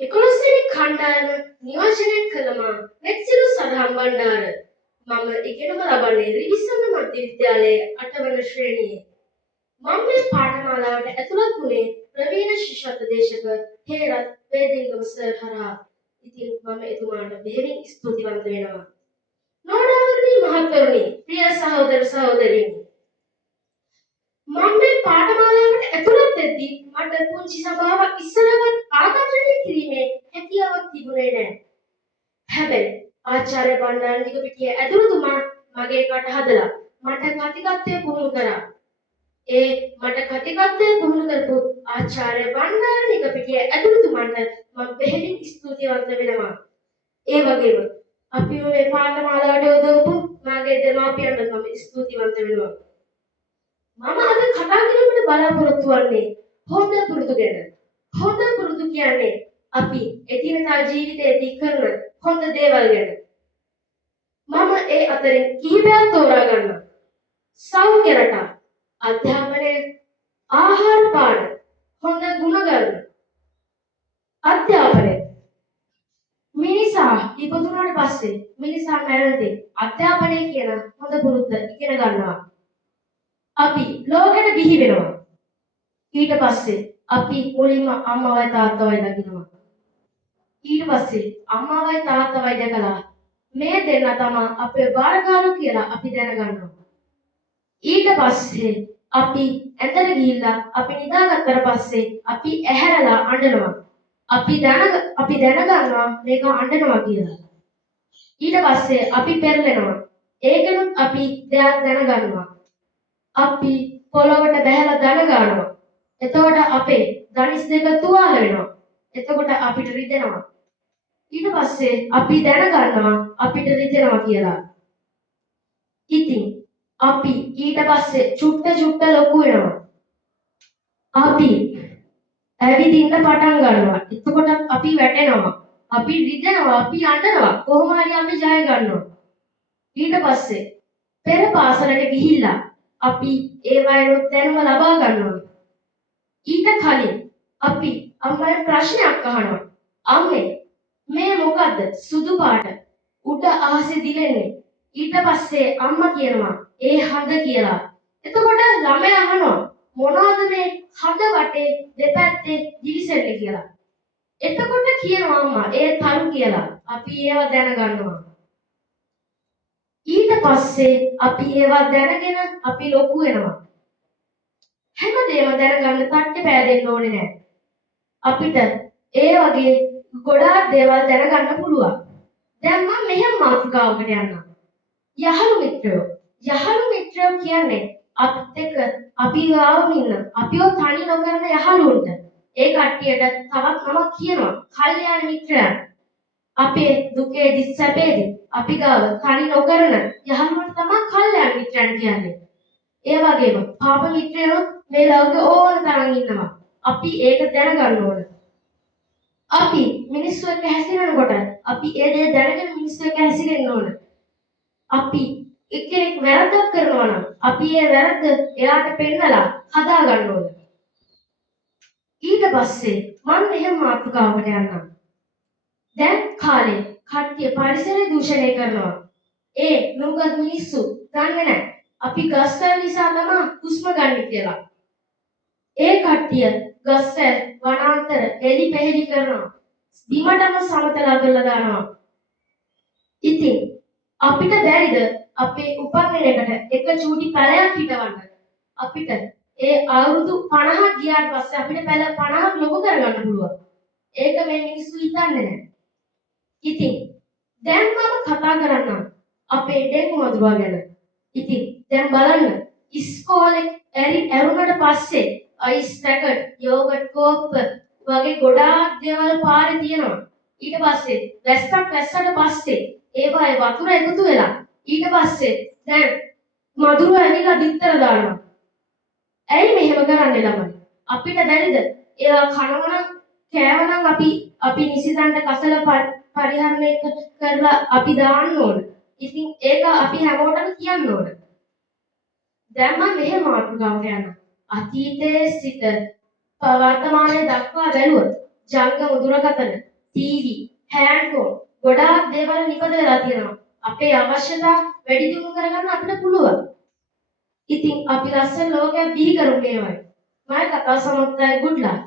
11 කණ්ඩායම නියෝජනය කළ මා මෙත්සිරු සදහම් බණ්ඩාර මම ඉගෙනම ලබන්නේ රිවිසන්න මධ්‍ය විද්‍යාලයේ 8 වන ශ්‍රේණියේ. මම මේ පාඨමාලාවට ඇතුළත් වුණේ ප්‍රවීණ ශිෂ්‍යත්ව දේශක හේරත් වේදිංගම සර් හරහා. ඉතින් මම එතුමාට බෙහෙවින් ස්තුතිවන්ත වෙනවා. නෝනාවරණී මහත්වරුනි, ප්‍රිය සහෝදර සහෝදරීනි. මම මේ පාඨමාලාවට ඇතුළත් වෙද්දී මට පුංචි සභාවක් ඉස්සරහට ආකර්ෂණය කිරීමේ හැකියාවක් තිබුණේ නැහැ. හැබැයි ආචාර්ය බණ්ඩාරනිකපිටිය ඇදුරුතුමා මගේ කට හදලා මට කතිකත්වය පුහුණු කරා. මට කතිකත්වය පුහුණු කරපු ආචාර්ය බණ්ඩාරනිකපිටිය ඇදුරුතුමන්ට මම බෙහෙවින් ස්තුතිවන්ත වෙනවා. ඒ වගේම අපි මේ පාඨමාලාවට යොදවපු මාගේ දෙමාපියන්ට මම ස්තුතිවන්ත වෙනවා. මම අද කතා කිරීමට බලාපොරොත්තු වෙන්නේ හොඳ පුරුදු ගැන. හොඳ පුරුදු කියන්නේ අපි එදිනදා ජීවිතයේදී කරන හොඳ දේවල් ගැන. මම ඒ අතරින් කිහිපයක් තෝරා ගන්නවා. සෞඛ්‍ය රටා, අධ්‍යාපනය, ආහාර පාන, හොඳ ගුණධර්ම. අධ්‍යාපනය. මිනිසා ඉපදුනාට පස්සේ මිනිසා මැරෙද්දී අධ්‍යාපනය කියන හොඳ පුරුද්ද ඉගෙන ගන්නවා. අපි ලෝකෙට බිහි වෙනවා. ඊට පස්සේ අපි මුලින්ම අම්මවයි තාත්තවයි දකිනවා. ඊට පස්සේ අම්මවයි තාත්තවයි දැකලා මේ දෙන්න තමයි අපේ බාරගාරු කියලා අපි දැනගන්නවා. ඊට පස්සේ අපි ඇඳට ගිහිල්ලා අපි නිදාගත්තට පස්සේ අපි ඇහැරලා අඬනවා. අපි දැනගන්නවා මේක අඬනවා කියලා. ඊට පස්සේ අපි පෙරලෙනවා. ඒකෙනුත් අපි දෙයක් දැනගන්නවා. අපි පොළොවට බැහැලා දන ගන්නවා. එතකොට අපේ ධනිස් දෙක තුවාල වෙනවා. එතකොට අපිට රිදෙනවා. ඊට පස්සේ අපි දැනගන්නවා අපිට රිදෙනවා කියලා. ඉතින් අපි ඊට පස්සේ චුට්ට ලොකු වෙනවා. අපි ඇවිදින්න පටන් ගන්නවා. එතකොට අපි වැටෙනවා. අපි රිදෙනවා. අපි අඬනවා. කොහොම හරි අපි ජය ගන්නවා. ඊට පස්සේ පෙර පාසලට ගිහිල්ලා අපි ඒ වයින්ොත් දැනුම ලබා ගන්නවා. ඊට කලින් අපි අම්මගෙන් ප්‍රශ්නයක් අහනවා. අම්මේ මේ මොකද්ද සුදු පාට උඩ අහසේ දිලෙන්නේ? ඊට පස්සේ අම්මා කියනවා ඒ හඳ කියලා. එතකොට ළමයා අහනවා මොනවද මේ හඳ වටේ දෙපැත්තේ දිලිසෙන්නේ කියලා. එතකොට කියනවා අම්මා ඒ තරු කියලා. අපි ඒව දැනගන්නවා. ඊට පස්සේ අපි ඒවා දැනගෙන අපි ලොකු වෙනවා. හැමදේම දැනගන්න තට්ටේ පෑදෙන්න ඕනේ නැහැ. අපිට ඒ වගේ ගොඩාක් දේවල් දැනගන්න පුළුවන්. දැන් මම මෙහෙම මාතෘකාවකට යන්නම්. යහළු මිත්‍රයෝ. යහළු මිත්‍රයෝ කියන්නේ අපිත් එක්ක අපි ගාවම ඉන්න අපිව තනි නොකරන යහළුන්ට. ඒ කට්ටියට තවත් නමක් කියනවා කල්යාණ මිත්‍රයන්. අපේ දුකේදී සැපේදී අපි ගාව තනි නොකරන යහළුන්ට තමයි කල්යාණ මිත්‍රයන් කියන්නේ. ඒ වගේම පාප මිත්‍රයෝ මේ ලෝකේ ඕන තරම් ඉන්නවා. අපි ඒක දැනගන්න ඕන. අපි මිනිස්සු එක්ක හැසිරෙනකොට අපි ඒ දේ දැනගෙන මිනිස්සු එක්ක හැසිරෙන්න ඕන. අපි එක්කෙනෙක් වැරද්දක් කරනවා නම් අපි ඒ වැරද්ද එයාට පෙන්නලා හදා ගන්න ඕන. ඊට පස්සේ මම මෙහෙම මාතෘකාවකට යන්නම්. දැන් කාලේ කට්ටිය පරිසරය දූෂණය කරනවා. ඒ නුගත් මිනිස්සු දන්නේ නැහැ. අපි ගස්වැල් නිසා තමයි හුස්ම ගන්න කියලා. ඒ කට්ටිය ගස්වැල් වනාන්තර එලි පෙහෙලි කරනවා. බිමටම සමතල කරලා දානවා. ඉතින් අපිට බැරිද අපේ උපන්දිනයකට එක චූටි පැලයක් හිටවන්න? අපිට ඒ අවුරුදු 50ක් ගියාට පස්සේ අපිට පැල 50ක් ලොකු කරගන්න පුළුවන්. ඒක මේ මිනිස්සු හිතන්නේ නැහැ. ඉතින් දැන් මම කතා කරන්නම් අපේ ඩෙන්ගු මදුරුවා ගැන. ඉතින් දැන් බලන්න ඉස්කෝලේ ඇරුණට පස්සේ අයිස් පැකට්, යෝගට් කෝප්ප වගේ ගොඩාක් දේවල් පාරේ තියෙනවා. ඊට පස්සේ වැස්සට පස්සේ ඒවායේ වතුර එකතු වෙලා ඊට පස්සේ දැන් මදුරුව ඇවිල්ලා බිත්තර දානවා. ඇයි මෙහෙම කරන්නේ ළමයි? අපිට බැරිද ඒවා කනවනම් කෑවනම් අපි නිසිතන්ට කසල පරිහරණය කරලා අපි දාන්න ඕන. ඉතින් ඒක අපි හැමෝටම කියන්න ඕන. දැන් මම මෙහෙම මාතෘකාවකට යනවා. අතීතයේ සිට වර්තමානයේ දක්වා බැලුවොත් ජංගම දුරකථන ටීවී, හෑන්ඩ්ෆෝන් ගොඩාක් දේවල් නිපද වෙලා තියෙනවා. අපේ අවශ්‍යතා වැඩි දියුණු කරගන්න අපිට පුළුවන්. ඉතින් අපි ලස්සන ලෝකයක් බිහි කරමු මේවයි. මම කතාව සමත් කරයි good luck.